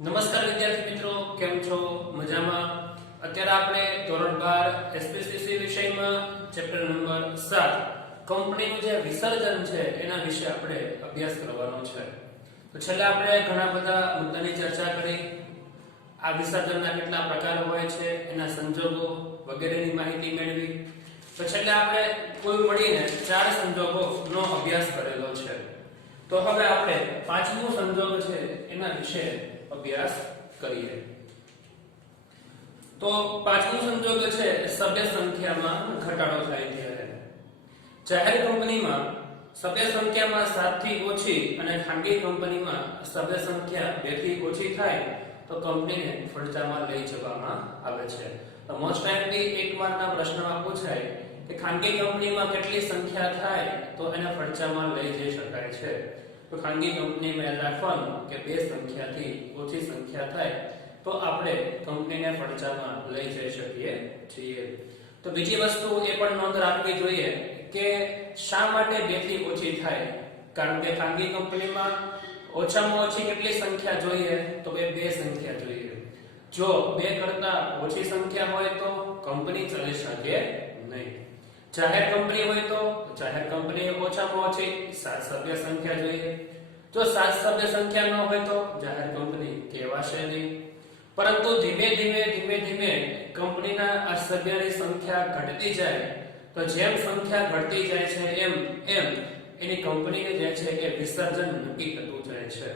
નમસ્કાર વિદ્યાર્થી મિત્રો, કેમ છો? મજામાં? અત્યારે આપણે ધોરણ 12 એસપીસીસી વિષયમાં ચેપ્ટર નંબર 7 કંપનીનું જે વિસર્જન છે એના વિશે આપણે અભ્યાસ કરવાનો છે. તો છેલ્લે આપણે ઘણા બધા મુદ્દાની ચર્ચા કરી. આ વિસર્જનના કેટલા પ્રકાર હોય છે, એના સંજોગો વગેરેની માહિતી મેળવી. તો છેલ્લે આપણે કુલ મળીને 4 સંજોગોનો અભ્યાસ કરેલો છે. તો હવે આપણે પાંચમો સંજોગ છે એના વિશે અભ્યાસ કરીએ. તો પાંચમો સંજોગ છે સભ્ય સંખ્યામાં ઘટાડો થાય ત્યારે. જાહેર કંપનીમાં સભ્ય સંખ્યામાં 7 થી ઓછી અને ખાનગી કંપનીમાં સભ્ય સંખ્યા 2 થી ઓછી થાય તો કંપનીને ફડચામાં લઈ જવામાં આવે છે. તો મોસ્ટ ટાઈમલી એકવારના પ્રશ્નમાં પૂછાય કે ખાનગી કંપનીમાં કેટલી સંખ્યા થાય તો એને ફડચામાં લઈ જઈ શકાય છે. તો ખાનગી કંપનીમાં યાદ રાખવાનું કે 2 સંખ્યાથી ઓછી સંખ્યા થાય તો આપણે કંપનીને ફડચામાં લઈ જઈ શકીએ છીએ. તો બીજી વસ્તુ એ પણ નોંધ રાખવી જોઈએ કે શા માટે 2 થી ઓછી થાય. કારણ કે ખાનગી કંપનીમાં ઓછામાં ઓછી કેટલી સંખ્યા જોઈએ તો 2 સંખ્યા જોઈએ. જો 2 કરતા ઓછી સંખ્યા હોય તો કંપની ચાલી શકે નહીં. જાહેર કંપની હોય તો જાહેર કંપની ઓછામાં ઓછી 7 સભ્ય સંખ્યા જોઈએ. જો 7 સભ્ય સંખ્યા ન હોય તો જાહેર કંપની કહેવાશે નહીં. પરંતુ ધીમે ધીમે કંપનીના આ સભ્યની સંખ્યા ઘટતી જાય તો જેમ સંખ્યા ઘટતી જાય છે એમ એની કંપનીને જે છે એ વિસર્જન નક્કી થતું જાય છે.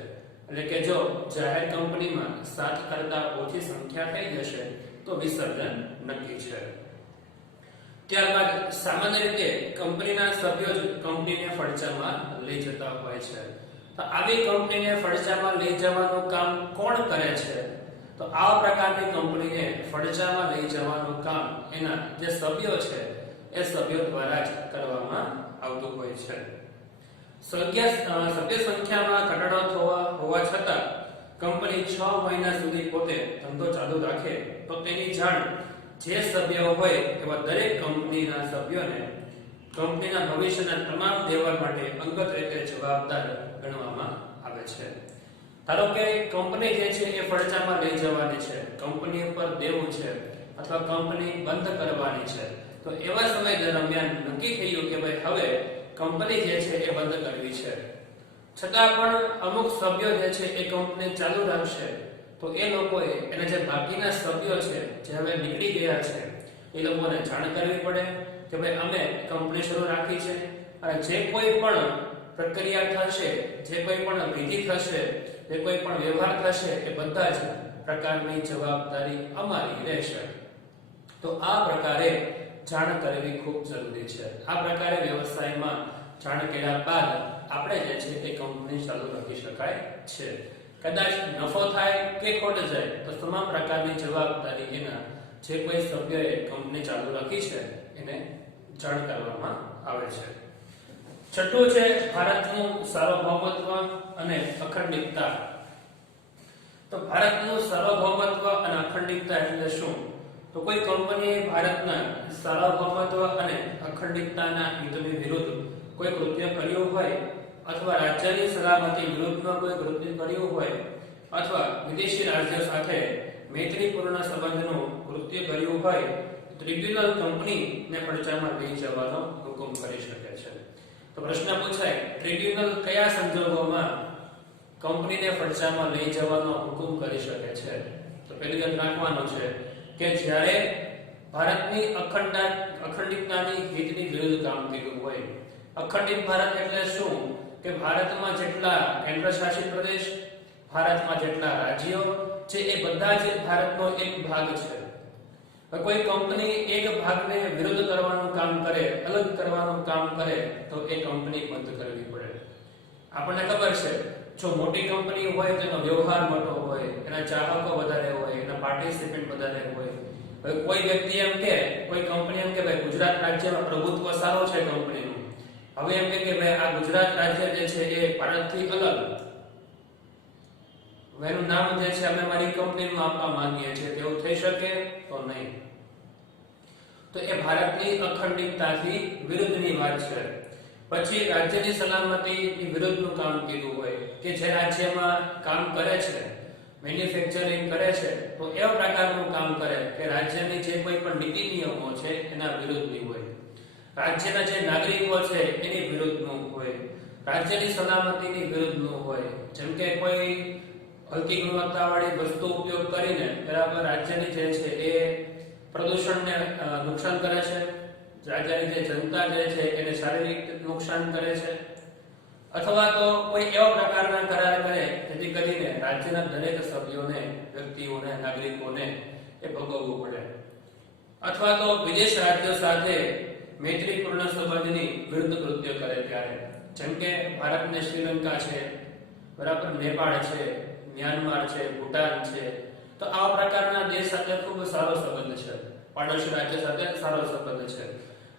એટલે કે જો જાહેર કંપનીમાં 7 કરતા ઓછી સંખ્યા થઈ જશે તો વિસર્જન નક્કી છે. ત્યારબાદ સામાન્ય રીતે કંપનીના સભ્યો જ કંપનીને ફડચામાં લઈ જતા હોય છે. તો આવી કંપનીને ફડચામાં લઈ જવાનું કામ કોણ કરે છે? તો આવા પ્રકારની કંપનીને ફડચામાં લઈ જવાનું કામ એના જે સભ્યો છે એ સભ્યો દ્વારા જ કરવામાં આવતું હોય છે. સભ્ય સંખ્યામાં ઘટાડો હોવા છતાં કંપની 6 મહિના સુધી પોતે ધંધો ચાલુ રાખે તો તેની જાણ જે સભ્યો હોય એવા દરેક કંપનીના સભ્યોને કંપનીના ભવિષ્યના તમામ દેવા માટે અંગત રીતે જવાબદાર ગણવામાં આવે છે. ધારો કે કંપની જે છે એ ફડચામાં લઈ જવાની છે, કંપની ઉપર દેવું છે અથવા કંપની બંધ કરવાની છે. તો એવા સમય દરમિયાન નક્કી થયું કે ભાઈ હવે કંપની જે છે એ બંધ કરવી છે, છતાં પણ અમુક સભ્યો જે છે એ કંપની ચાલુ રાખશે તો એ લોકોએ એના જે બાકીના સભ્યો છે જે હવે નીકળી ગયા છે એ લોકોને જાણ કરવી પડે કે ભાઈ અમે કંપની શરૂ રાખી છે અને જે કોઈ પણ પ્રક્રિયા થશે, જે કોઈ પણ વિધિ થશે, જે કોઈ પણ વ્યવહાર થશે એ બધા જ પ્રકારની જવાબદારી અમારી રહેશે. તો આ પ્રકારે જાણ કરવી ખૂબ જરૂરી છે. આ પ્રકારે વ્યવસાયમાં જાણ કર્યા બાદ આપણે જે છે એ કંપની ચાલુ રાખી શકાય છે. કદાચ નફો થાય કે ખોટ જાય તો તમામ પ્રકારની જવાબદારી એના જે કોઈ સભ્યએ કંપની ચાલુ રાખી છે એને જાણ કરવામાં આવે છે. છઠ્ઠું છે ભારતનું સાર્વભૌમત્વ અને અખંડિતતા. તો ભારતનું સાર્વભૌમત્વ અને અખંડિતતા એટલે શું? તો કોઈ કંપનીએ ભારતના સાર્વભૌમત્વ અને અખંડિતતાના હિતની વિરુદ્ધ કોઈ કૃત્ય કર્યું હોય અથવા રાજ્યની સલામતી વિરુદ્ધમાં કોઈ કૃત્ય કર્યું હોય અથવા વિદેશી રાજ્ય સાથે મૈત્રીપૂર્ણ સંબંધનું કૃત્ય કર્યું હોય ટ્રિબ્યુનલ કંપનીને ફડચામાં લઈ જવાનો હુકમ કરી શકે છે. તો પ્રશ્ન પૂછાય ટ્રિબ્યુનલ કયા સંજોગોમાં કંપનીને ફડચામાં લઈ જવાનો હુકમ કરી શકે છે? તો પહેલી વાત રાખવાનો છે કે જ્યારે ભારતની અખંડિતતાની હિતની વિરુદ્ધ કામ કર્યું હોય. અખંડિત ભારત એટલે શું? કે ભારતમાં જેટલા કેન્દ્રશાસિત પ્રદેશ, ભારતમાં જેટલા રાજ્યો છે એ બધા જ ભારતનો એક ભાગ છે. કોઈ કંપની એક ભાગને વિરુદ્ધ કરવાનું કામ કરે, અલગ કરવાનું કામ કરે તો એ કંપની બંધ કરવી પડે. આપણને ખબર છે જો મોટી કંપની હોય તેનો વ્યવહાર મોટો હોય, એના ચાહકો વધારે હોય, એના પાર્ટિસિપન્ટ વધારે હોય. કોઈ વ્યક્તિ એમ કે, કોઈ કંપની એમ કે ભાઈ ગુજરાત રાજ્યમાં પ્રભુત્વ સારું છે કંપનીનું, હવે એમ કે ભાઈ આ ગુજરાત રાજ્ય જે છે એ ભારતથી અલગ, એનું નામ જે છે અમે મારી કંપનીનું આપવા માંગીએ છીએ, તેવું થઈ શકે તો નહીં. તો એ ભારતની અખંડિતતાથી વિરુદ્ધની વાત છે. પછી રાજ્યની સલામતીની વિરુદ્ધનું કામ કીધું હોય કે જે રાજ્યમાં કામ કરે છે મેન્યુફેક્ચરિંગ કરે છે તો એવા પ્રકારનું કામ કરે કે રાજ્યની જે કોઈ પણ નીતિ નિયમો છે એના વિરુદ્ધની હોય, રાજ્યના જે નાગરિકો છે એની વિરુદ્ધનું હોય, રાજ્યની સલામતીની વિરુદ્ધનું હોય. જેમ કે કોઈ હલકી ગુણવત્તાવાળી વસ્તુ ઉપયોગ કરીને બરાબર રાજ્યની જે છે એ પ્રદૂષણને નુકસાન કરે છે, રાજ્યની જે જનતા જે છે એને શારીરિક નુકસાન કરે છે, અથવા તો કોઈ એવા પ્રકારના કરાર કરે જેથી કરીને રાજ્યના દરેક સભ્યોને, વ્યક્તિઓને, નાગરિકોને એ ભોગવવું પડે, અથવા તો વિદેશ રાજ્યો સાથે મૈત્રીપૂર્ણ સંબંધની વિરુદ્ધ કૃત્ય કરે ત્યારે, જેમ કે ભારત ને શ્રીલંકા છે, બરાબર, નેપાળ છે, મ્યાનમાર છે, ભૂટાન છે, તો આવા પ્રકારના દેશ સાથે ખૂબ સારો સંબંધ છે, પાડોશી રાજ્ય સાથે સારો સંબંધ છે.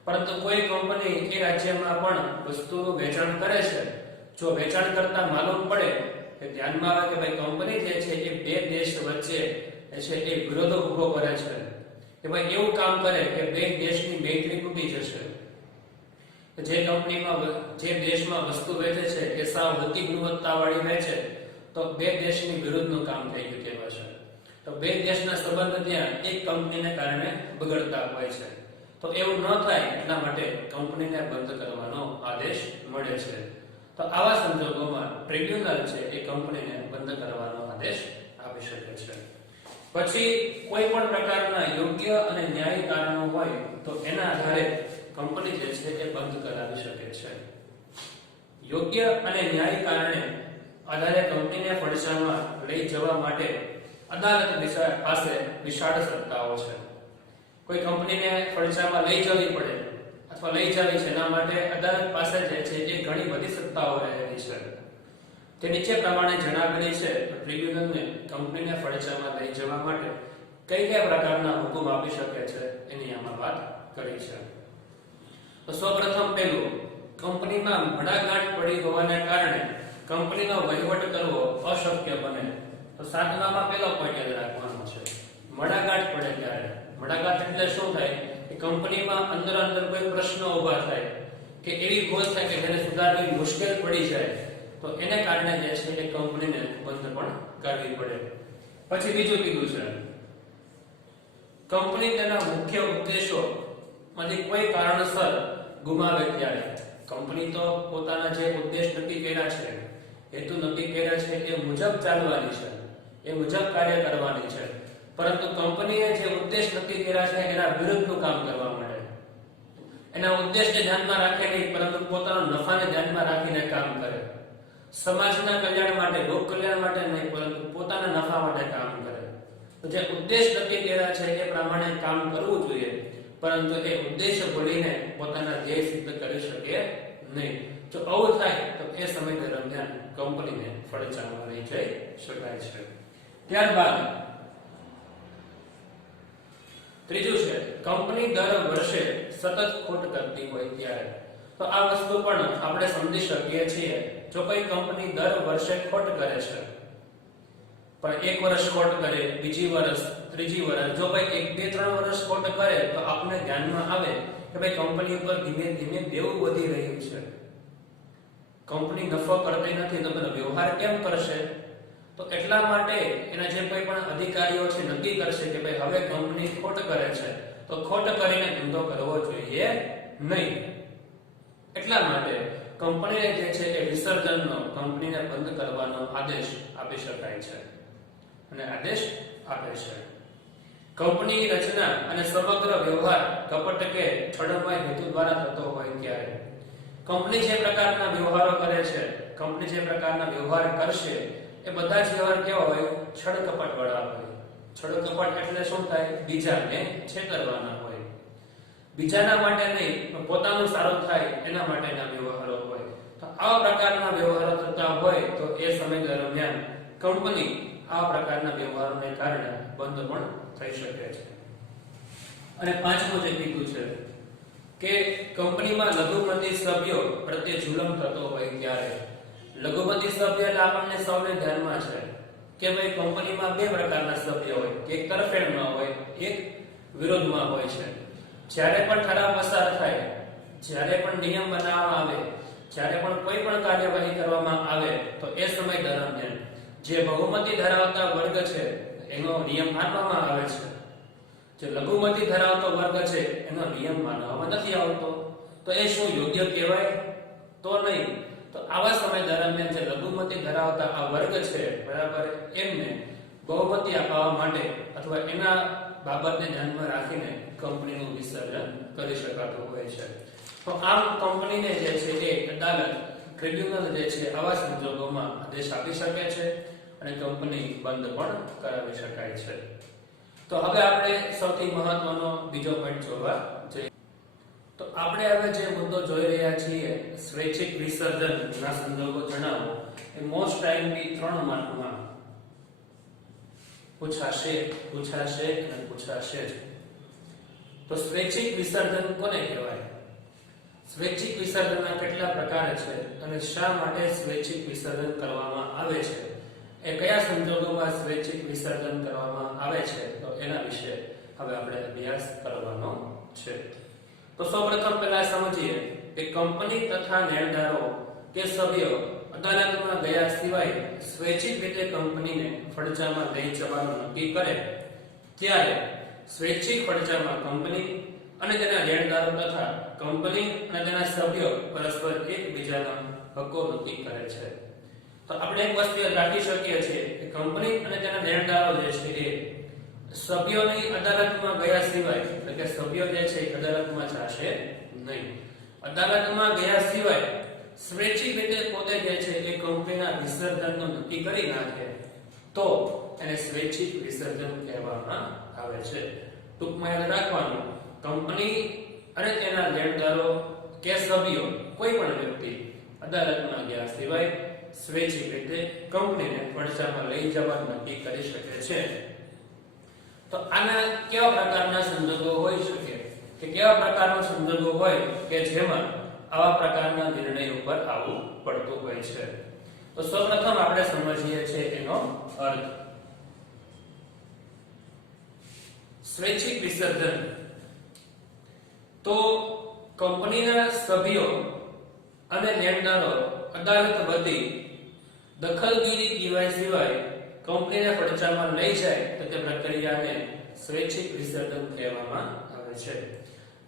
પરંતુ કોઈ કંપની એ રાજ્યમાં પણ વસ્તુનું વેચાણ કરે છે, જો વેચાણ કરતા માલુમ પડે કે ધ્યાનમાં આવે કે ભાઈ કંપની જે છે એ બે દેશ વચ્ચે છે એ વિરોધ ઉભો કરે છે, કે ભાઈ એવું કામ કરે કે બે દેશની મૈત્રી તૂટી જશે, જે કંપનીમાં જે દેશમાં વસ્તુ વેચે છે એ સાવ હલકી ગુણવત્તાવાળી વેચે તો બે દેશની વિરુદ્ધનું કામ થઈ ગયું કહેવાશે. તો બે દેશના સંબંધ ત્યાં એક કંપનીને કારણે બગડતા હોય છે. તો એવું ન થાય એટલા માટે કંપનીને બંધ કરવાનો આદેશ મળે છે. તો આવા સંજોગોમાં ટ્રિબ્યુનલ છે એ કંપનીને બંધ કરવાનો આદેશ આપી શકે છે. પછી કોઈ પણ પ્રકારના યોગ્ય અને ન્યાયી કારણો હોય તો એના આધારે કંપની જે છે એ બંધ કરાવી શકે છે. યોગ્ય અને ન્યાયી કારણે આધારે કંપનીને ફડચામાં લઈ જવા માટે અદાલત પાસે વિશાળ સત્તાઓ છે. કોઈ કંપનીને ફડચામાં લઈ જવી પડે અથવા લઈ જવી છે એના માટે અદાલત પાસે જે છે એ ઘણી બધી સત્તાઓ રહેલી છે. તે નીચે પ્રમાણે જણાવેલી છે. ટ્રિબ્યુનલને કંપનીને ફડચામાં લઈ જવા માટે કયા પ્રકારના હુકમ આપી શકે છે એની આમાં વાત કરી છે. તો સૌપ્રથમ પહેલું, કંપનીમાં મડાગાંઠ પડી હોવાને કારણે કંપનીનો વહીવટ કરવો અશક્ય બને. તો 7મામાં પહેલો પોઈન્ટ યાદ રાખવાનો છે, મડાગાંઠ પડે ત્યારે. મડાગાંઠ એટલે શું થાય કે કંપનીમાં અંદર કોઈ પ્રશ્ન ઊભા થાય કે એવી ભૂલ થાય કે જેને સુધારવી મુશ્કેલ પડી જાય તો એને કારણે જે છે એ કંપનીને બંધ પણ કરવી પડે. પછી બીજું કીધું છે, કંપની તેના મુખ્ય ઉદ્દેશો માંથી કોઈ કારણસર ગુમાવે ત્યારે. કંપની તો પોતાના જે ઉદ્દેશ નક્કી કર્યા છે, હેતુ નક્કી કર્યા છે એ મુજબ ચાલવાની છે, એ મુજબ કાર્ય કરવાની છે, પરંતુ કંપનીએ જે ઉદ્દેશ નક્કી કર્યા છે એના વિરુદ્ધનું કામ કરવા માંડે, એના ઉદ્દેશને ધ્યાનમાં રાખે નહીં પરંતુ પોતાના નફાને ધ્યાનમાં રાખીને કામ કરે, સમાજના કલ્યાણ માટે, લોક કલ્યાણ માટે નહીં પરંતુ પોતાના નફા માટે કામ કરે. તો જે ઉદ્દેશ નક્કી કર્યા છે એ પ્રમાણે કામ કરવું જોઈએ, પરંતુ એ ઉદ્દેશ ભૂલીને પોતાના ધ્યેય સિદ્ધ કરી શકે નહીં. જો આવું થાય તો એ સમય દરમિયાન કંપનીને ફડચામાં લઈ જઈ શકાય છે. ત્યારબાદ ત્રીજું છે, કંપની દર વર્ષે સતત ખોટ કરતી હોય ત્યારે. તો આ વસ્તુ પણ આપણે સમજી શકીએ છીએ. જો કોઈ કંપની દર વર્ષે ખોટ કરે છે, પણ એક વર્ષ ખોટ કરે, બીજી વર્ષ, ત્રીજી વર્ષ, જો ભાઈ 1, 2, 3 વર્ષ ખોટ કરે તો આપણે ધ્યાનમાં આવે કે ભાઈ કંપની ઉપર ધીમે ધીમે દેવું વધી રહ્યું છે, કંપની નફો કરતી નથી, તો બધો વ્યવહાર કેમ કરશે? તો એટલા માટે એના જે કોઈ પણ અધિકારીઓ છે નક્કી કરશે કે ભાઈ હવે કંપની ખોટ કરે છે તો ખોટ કરીને ધંધો કરવો જોઈએ નહીં. એટલા માટે કંપનીને જે છે એ વિસર્જનનો, કંપનીને બંધ કરવાનો આદેશ આપી શકાય છે અને આદેશ આપે છે. કંપની રચના અને સમગ્ર વ્યવહાર કપટ કે છળમય હેતુ દ્વારા થતો હોય ત્યારે. કંપની જે પ્રકારના વ્યવહારો કરે છે, કંપની જે પ્રકારના વ્યવહાર કરશે એ બધા જ વ્યવહાર કેવા હોય? છળ કપટ વાળા હોય. છળ કપટ એટલે શું થાય? બીજાને છેતરવાના હોય, બીજાના માટે નહીં, પોતાનું સારું થાય એના માટેના વ્યવહારો હોય. તો આવા પ્રકારના વ્યવહારો થતા હોય તો એ સમય દરમિયાન કંપની આ પ્રકારના વ્યવહારોને કારણે બંધ પણ થઈ શકે છે. અને પાંચમું જે કીધું છે કે કંપનીમાં લઘુમતી સભ્યો પ્રત્યે જુલમ થતો હોય ત્યારે. લઘુમતી સભ્ય એટલે આપણને સૌને ધ્યાનમાં છે કે ભાઈ કંપનીમાં બે પ્રકારના સભ્ય હોય, એક તરફેણમાં હોય, એક વિરોધમાં હોય છે. જ્યારે પણ ઠરાવ પસાર થાય, જ્યારે પણ નિયમ બનાવવામાં આવે, જ્યારે પણ કોઈ પણ કાર્યવાહી કરવામાં આવે તો એ સમય દરમિયાન જે બહુમતી ધરાવતા વર્ગ છે એનો નિયમ માનવામાં આવે છે, જે લઘુમતી ધરાવતો વર્ગ છે એનો નિયમ માનવામાં નથી આવતો, તો એ શું યોગ્ય કહેવાય? તો નહીં. તો આવા સમય દરમિયાન જે લઘુમતી ધરાવતા આ વર્ગ છે બરાબર, એમને બહુમતી અપાવવા માટે અથવા એના બાબતને ધ્યાનમાં રાખીને કંપનીનું વિસર્જન કરી શકાતું હોય છે. તો આમ કંપનીને જે છે એ અદાલત, ટ્રિબ્યુનલ જે છે આવા સંજોગોમાં આદેશ આપી શકે છે અને કંપની બંધ પણ કરાવી શકાય છે. તો હવે આપણે સૌથી મહત્વનો બીજો પોઈન્ટ જોવા જઈએ. તો આપણે હવે જે મુદ્દો જોઈ રહ્યા છીએ, સ્વૈચ્છિક વિસર્જનના સંજોગો જણાવો, એ મોસ્ટ ટાઈમલી 3 માર્કમાં પૂછાશે જ. તો સ્વૈચ્છિક વિસર્જન કોને કહેવાય? સ્વૈચ્છિક વિસર્જનના કેટલા પ્રકાર છે અને શા માટે સ્વૈચ્છિક વિસર્જન કરવામાં આવે છે, એ કયા સંજોગોમાં સ્વૈચ્છિક વિસર્જન કરવામાં આવે છે, તો એના વિશે હવે આપણે અભ્યાસ કરવાનો છે. તો સૌપ્રથમ પહેલા સમજીએ કે કંપની તથા લેણદારો કે સભ્યો અદાલતમાં ગયા સિવાય સ્વૈચ્છિક રીતે કંપનીને ફડચામાં લઈ જવાનું નક્કી કરે ત્યારે સ્વૈચ્છિક ફડચામાં કંપની અને તેના લેણદારો તથા કંપની અને તેના સભ્યો પરસ્પર એકબીજાના હકો નક્કી કરે છે. તો આપણે એક વસ્તુ યાદ રાખી શકીએ છીએ કે કંપની અને તેના લેણદારો જે છે એ સભ્યોની અદાલતમાં ગયા સિવાય, એટલે કે સભ્યો જે છે અદાલતમાં જશે નહીં. અદાલતમાં ગયા સિવાય સ્વૈચ્છિક રીતે પોતે જે છે એ કંપનીના વિસર્જનનું નક્કી કરી નાખે તો એને સ્વૈચ્છિક વિસર્જન કહેવામાં આવે છે. ટૂંકમાં યાદ રાખવાનું, કંપની અને તેના લેણદારો કે સભ્યો કોઈ પણ વ્યક્તિ અદાલતમાં ગયા સિવાય સ્વૈચ્છિક રીતે કંપનીને ફડચામાં લઈ જવાનું નક્કી કરી શકે છે. તો આના કેવા પ્રકારના સંજોગો હોઈ શકે, કે કેવા પ્રકારના સંજોગો હોય કે જેમાં આવા પ્રકારના નિર્ણય ઉપર આવવું પડતું હોય છે? તો સૌપ્રથમ આપણે સમજીએ છીએ એનો અર્થ. સ્વૈચ્છિક વિસર્જન તો કંપનીના સભ્યો અને લેણદારો અદાલત વતી દખલગીરી કહેવાય સિવાય કંપનીને ફડચામાં લઈ જાય તો તે પ્રક્રિયાને સ્વૈચ્છિક વિસર્જન કહેવામાં આવે છે.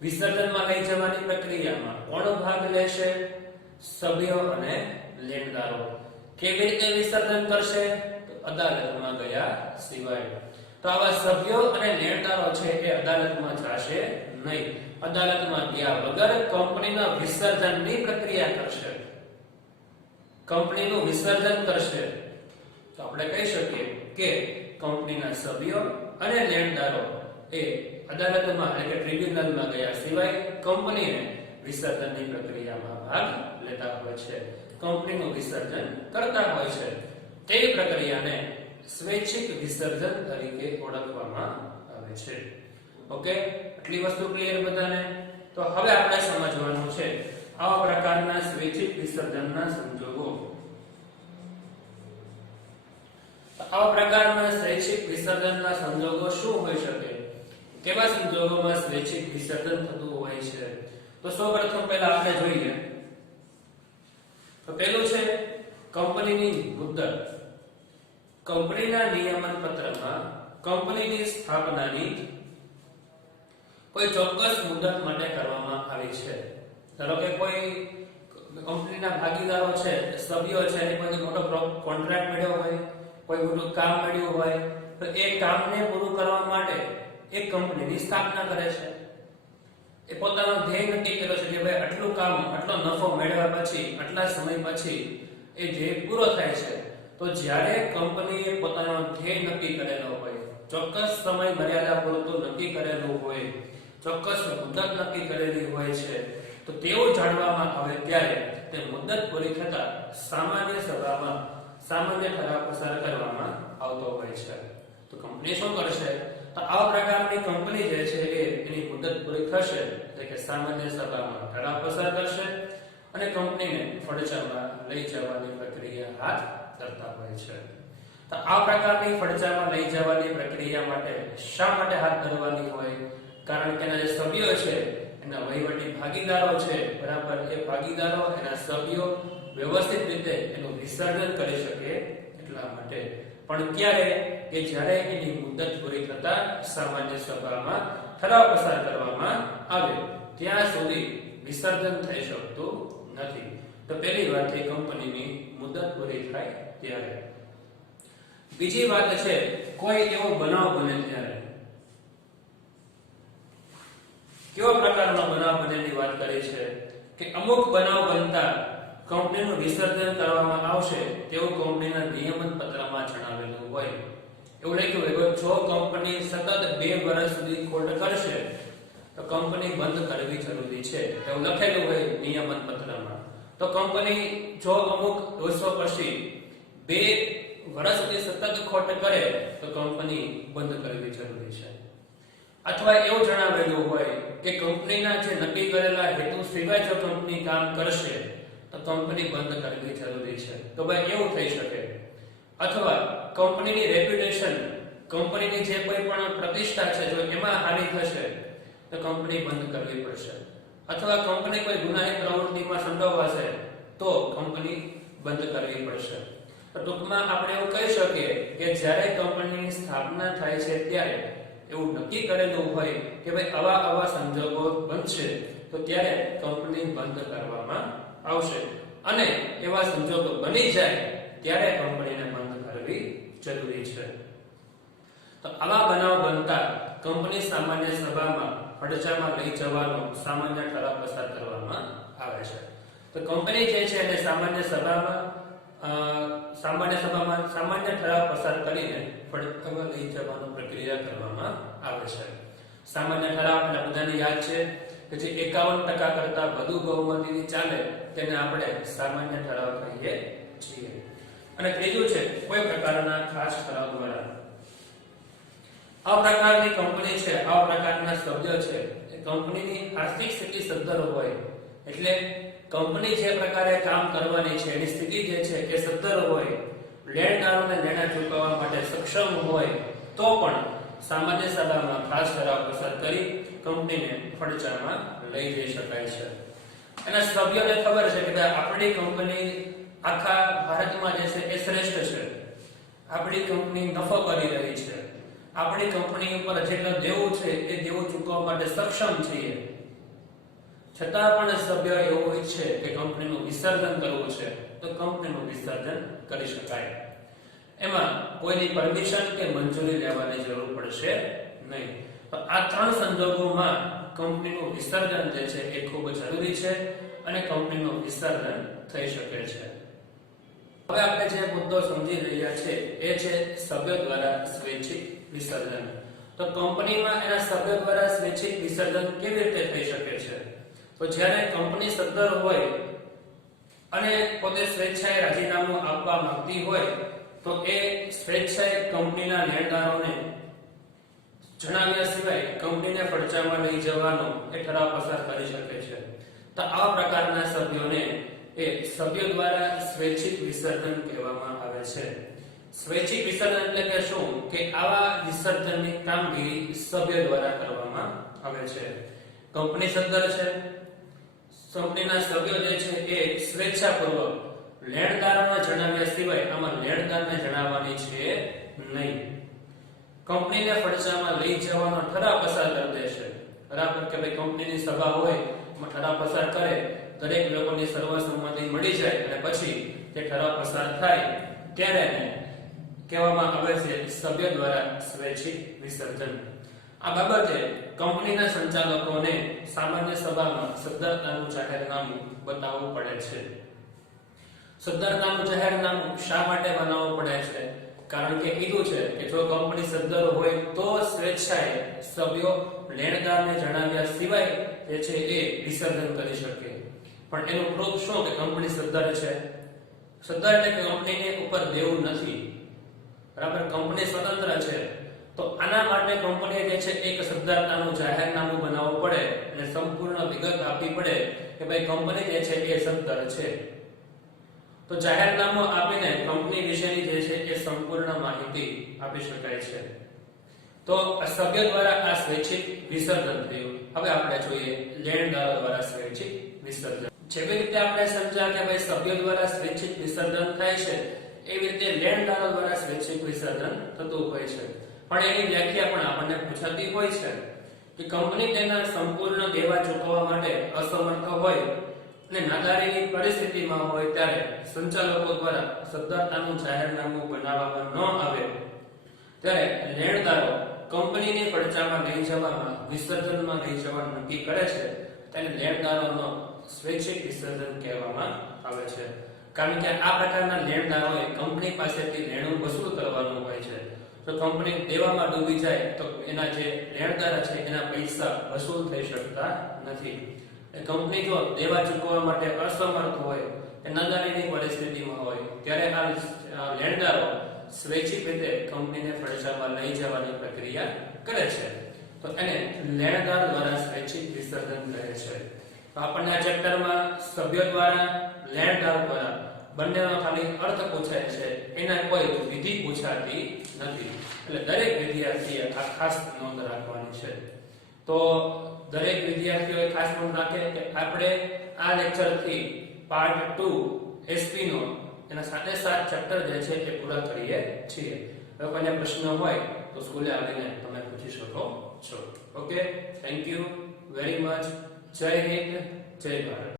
વિસર્જનમાં લઈ જવાની પ્રક્રિયામાં કોણ ભાગ લેશે? સભ્યો અને લેણદારો. કેવી રીતે વિસર્જન કરશે? તો અદાલતમાં ગયા સિવાય. તો આવા સભ્યો અને લેણદારો છે એ અદાલતમાં જશે નહીં. અદાલતમાં ગયા વગર કંપનીના વિસર્જનની પ્રક્રિયા કરશે, કંપનીનું વિસર્જન કરશે. તો આપણે કહી શકીએ કે કંપનીના સભ્યો અને લેણદારો એ અદાલતમાં, એટલે કે ટ્રિબ્યુનલમાં ગયા સિવાય કંપનીને વિસર્જનની પ્રક્રિયામાં ભાગ લેતા હોય છે, કંપનીનું વિસર્જન કરતા હોય છે. તે પ્રક્રિયાને સ્વૈચ્છિક વિસર્જન તરીકે ઓળખવામાં આવે છે. ઓકે, આટલી વસ્તુ ક્લિયર બધાને? તો હવે આપણે સમજવાનું છે આવા પ્રકારના સ્વૈચ્છિક વિસર્જનના સંજોગો. આવા પ્રકારના સ્વૈચ્છિક વિસર્જનના સંજોગો શું હોઈ શકે? કેવા સંજોગોમાં સ્વૈચ્છિક વિસર્જન થતું હોય છે? તો સૌપ્રથમ પહેલા આપણે જોઈએ તો પહેલું છે કંપનીની મુદ્દત. કંપનીના નિયમન પત્રમાં કંપનીની સ્થાપનાની કોઈ ચોક્કસ મુદત માટે કરવામાં આવી છે. ધારો કે કોઈ કંપનીના ભાગીદારો છે, સભ્યો છે, એ કોઈ મોટો કોન્ટ્રાક્ટ મળ્યો હોય, કોઈ મોટું કામ મળ્યું હોય, તો એ કામને પૂરું કરવા માટે એક કંપનીની સ્થાપના કરે છે. એ પોતાનો ધ્યેય નક્કી કર્યો છે કે ભાઈ આટલું કામ, આટલો નફો મેળવ્યા પછી, આટલા સમય પછી એ ધ્યેય પૂરો થાય છે. તો જ્યારે કંપનીએ પોતાનો ધ્યેય નક્કી કરેલો હોય, ચોક્કસ સમય મર્યાદા પૂરતું નક્કી કરેલું હોય, ચોક્કસ મુદત નક્કી કરેલી હોય છે, તો તેવું જાણવામાં આવે ત્યારે તે મુદત પૂરી થતા સામાન્ય સભામાં સામાન્ય ઠરાવ પસાર કરવામાં આવતો હોય છે. તો કંપની શું કરશે? તો આવા પ્રકારની કંપની જે છે એ એની મુદત પૂરી થશે એટલે કે સામાન્ય સભામાં ઠરાવ પસાર કરશે અને કંપનીને ફડચામાં લઈ જવાની પ્રક્રિયા હાથ ધરતા હોય છે. તો આ પ્રકારની ફડચામાં લઈ જવાની પ્રક્રિયા માટે શા માટે હાથ ધરવાની હોય? કારણ કે એના જે સભ્યો છે, એના વહીવટી ભાગીદારો છે, બરાબર, એ ભાગીદારો, એના સભ્યો વ્યવસ્થિત રીતે એનું વિસર્જન કરી શકે એટલા એટલા માટે, પણ ક્યારે કે જ્યારે એની મુદત પૂરી થતા સામાન્ય સભામાં ઠરાવ પસાર કરવામાં આવે ત્યાં સુધી વિસર્જન થઈ શકતું નથી. તો પહેલી વાત એ કંપનીની મુદત પૂરી થાય ત્યારે. બીજી વાત છે કોઈ એવો બનાવ બને ત્યારે. કેવો પ્રકારનો બનાવ બનેની વાત કરી છે કે અમુક બનાવ બનતા કંપનીનું વિસર્જન કરવામાં આવશે તેવું કંપનીના નિયમન પત્રમાં જણાવેલું હોય. એવું લખ્યું હોય કે જો કંપની સતત 2 વર્ષ સુધી ખોટ કરશે તો કંપની બંધ કરવી જરૂરી છે, એવું લખેલું હોય નિયમન પત્રમાં. તો કંપની જો અમુક વર્ષો પછી 2 વર્ષ સુધી સતત ખોટ કરે તો કંપની બંધ કરવી જરૂરી છે. અથવા એવું જણાવેલું હોય કે કંપનીના જે નક્કી કરેલા હેતુ સિવાય જો કંપની કામ કરશે તો કંપની બંધ કરવી જરૂરી છે. તો ભાઈ એવું થઈ શકે. અથવા કંપનીની રેપ્યુટેશન, કંપનીની જે કોઈ પણ પ્રતિષ્ઠા છે જો એમાં હાનિ થશે તો કંપની બંધ કરવી પડશે. અથવા કંપની કોઈ ગુનાહિત પ્રવૃત્તિમાં સંડોવાશે તો કંપની બંધ કરવી પડશે. તો ટૂંકમાં આપણે એવું કહી શકીએ કે જ્યારે કંપનીની સ્થાપના થાય છે ત્યારે એવું નક્કી કરેલું હોય કે ભાઈ આવા સંજોગો બનશે તો ત્યારે કંપની બંધ કરવામાં આવશે, અને એવા સંજોગો બની જાય ત્યારે કંપનીને બંધ કરવી જરૂરી છે. તો આવા બનાવ બનતા કંપની સામાન્ય સભામાં ફડચામાં લઈ જવાનો સામાન્ય ઠરાવ પસાર કરવામાં આવે છે. તો કંપની જે છે એને સામાન્ય સભામાં સામાન્ય ઠરાવ પસાર કરીને ફડચામાં લઈ જવાનો પ્રક્રિયા કરવામાં આવે છે. સામાન્ય ઠરાવ એટલે બધાને યાદ છે કે જે 51% કરતા વધુ બહુમતીથી ચાલે તેને આપણે સામાન્ય ઠરાવ કહીએ છીએ. અને ત્રીજું છે કોઈ પ્રકારના ખાસ ઠરાવ દ્વારા. આ પ્રકારની કંપની છે, આ પ્રકારના સભ્યો છે એ કંપનીની આર્થિક સ્થિતિ સદ્ધર હોય, એટલે કંપની જે પ્રકારે કામ કરવાની છે એની સ્થિતિ જે છે એ સદ્ધર હોય, લેણદારોને નાણાં ચૂકવવા માટે સક્ષમ હોય તો પણ સામાન્ય સભામાં ખાસ ઠરાવ પસાર કરી કંપનીને ફડચામાં લઈ જઈ શકાય છે. એના સભ્યોને ખબર છે કે આપણી કંપની આખા ભારતમાં જે છે એ શ્રેષ્ઠ છે, આપણી કંપની નફો કરી રહી છે, આપણી કંપની ઉપર જેટલું દેવું છે એ દેવું ચૂકવવા માટે સક્ષમ છીએ, છતાં પણ સભ્ય એવું ઈચ્છે કે કંપનીનું વિસર્જન કરવું છે તો કંપનીનું વિસર્જન કરી શકાય. એમાં કોઈની પરમિશન કે મંજૂરી લેવાની જરૂર પડશે નહીં. તો આ 3 સંજોગોમાં કંપનીનું વિસર્જન જે છે એ ખૂબ જરૂરી છે અને કંપનીનું વિસર્જન થઈ શકે છે. હવે આપણે જે મુદ્દો સમજી રહ્યા છે એ છે સભ્યો દ્વારા સ્વૈચ્છિક વિસર્જન. તો કંપનીમાં એના સભ્યો દ્વારા સ્વૈચ્છિક વિસર્જન કેવી રીતે થઈ શકે છે? તો જ્યારે કંપની સદ્ધર હોય અને પોતે સ્વેચ્છાએ રાજીનામું આપવા માંગતી હોય તો એ સ્વેચ્છાએ કંપનીના લેણદારોને જણાવ્યા સિવાય કંપનીને ફડચામાં લઈ જવાનો એ ઠરાવ પસાર કરી શકે છે. તો આવા પ્રકારના સભ્યોને એ સભ્યો દ્વારા સ્વૈચ્છિક વિસર્જન કહેવામાં આવે છે. સ્વૈચ્છિક વિસર્જન એટલે કે શું કે આવા વિસર્જનની કામગીરી સભ્ય દ્વારા કરવામાં આવે છે. કંપની સદ્ધર છે, કંપનીના સભ્યો જે છે એ સ્વેચ્છાપૂર્વક લેણદારોને જણાવ્યા સિવાય આમાં લેણદારને જણાવવાની છે નહીં, કંપનીને ફડચામાં લઈ જવાનો ઠરાવ પસાર કરી દેશે. બરાબર કે ભાઈ કંપનીની સભા હોય એમાં ઠરાવ પસાર કરે, દરેક લોકોની સર્વસંમતિ મળી જાય અને પછી તે ઠરાવ પસાર થાય ત્યારે કહેવામાં આવે છે સભ્ય દ્વારા સ્વૈચ્છિક વિસર્જન. આ બાબતે કંપનીના સંચાલકોને સામાન્ય સભામાં સદ્ધરતાનું જાહેરનામું બતાવવું પડે છે. સદ્ધરતાનું જાહેરનામું શા માટે બનાવવું પડે છે? કારણ કે કીધું છે કે જો કંપની સદ્ધર હોય તો સ્વેચ્છાએ સભ્યો લેણદારને જણાવ્યા સિવાય જે છે એ વિસર્જન કરી શકે. પણ એનું પ્રૂફ શું કે કંપની સદ્ધર છે? સદ્ધર એટલે કે કંપનીને ઉપર દેવું નથી, બરાબર, કંપની સ્વતંત્ર છે. તો આના માટે કંપનીએ જે છે એક સદ્ધરતાનું જાહેરનામું બનાવવું પડે અને સંપૂર્ણ વિગત આપવી પડે કે ભાઈ કંપની જે છે એ સદ્ધર છે. તો જાહેરનામું આપીને કંપની વિશેની જે છે એ સંપૂર્ણ માહિતી આપી શકાય છે. તો સભ્ય દ્વારા આ સ્વૈચ્છિક વિસર્જન થયું. હવે આપણે જોઈએ લેણદારો દ્વારા સ્વૈચ્છિક વિસર્જન. જેવી રીતે આપણે સમજ્યા કે ભાઈ સભ્ય દ્વારા સ્વૈચ્છિક વિસર્જન થાય છે એવી રીતે લેણદારો દ્વારા સ્વૈચ્છિક વિસર્જન થતું હોય છે. પણ એની વ્યાખ્યા પણ આપણને પૂછાતી હોય છે કે કંપની તેના સંપૂર્ણ દેવા ચૂકવવા માટે અસમર્થ હોય અને નાદારીની પરિસ્થિતિમાં હોય ત્યારે સંચાલકો દ્વારા સદ્ધરતાનું જાહેરનામું બનાવવામાં ન આવે ત્યારે લેણદારો કંપનીને પડચામાં લઈ જવામાં વિસર્જનમાં લઈ જવાનું નક્કી કરે છે તેને લેણદારોનો સ્વૈચ્છિક વિસર્જન કહેવામાં આવે છે. કારણ કે આ પ્રકારના લેણદારોએ કંપની પાસેથી લેણું વસૂલ કરવાનું હોય છે. તો કંપની દેવામાં ડૂબી જાય તો એના જે લેણદાર છે એના પૈસા વસૂલ થઈ શકતા નથી. કંપની જો દેવા ચૂકવવા માટે અસમર્થ હોય, નાદારીની પરિસ્થિતિમાં હોય ત્યારે આ લેણદારો સ્વૈચ્છિક રીતે કંપનીને પડચામાં લઈ જવાની પ્રક્રિયા કરે છે. તો એને લેણદાર દ્વારા સ્વૈચ્છિક વિસર્જન કહે છે. તો આપણને આ ચેપ્ટરમાં સભ્યો દ્વારા, લેણદાર દ્વારા બંનેનો ખાલી અર્થ પૂછાય છે, એના કોઈ વિધિ પૂછાતી નથી. એટલે દરેક વિદ્યાર્થીએ આ ખાસ નોંધ રાખવાની છે. તો દરેક વિદ્યાર્થીઓએ ખાસ નોંધ રાખે કે આપણે આ લેક્ચરથી પાર્ટ 2 SP નો એના સાથે સાત ચેપ્ટર જે છે એ પૂરા કરીએ છીએ. જો કોઈને પ્રશ્ન હોય તો સ્કૂલે આવીને તમે પૂછી શકો છો. Okay, thank you very much. જય હિન્દ, જય ભારત.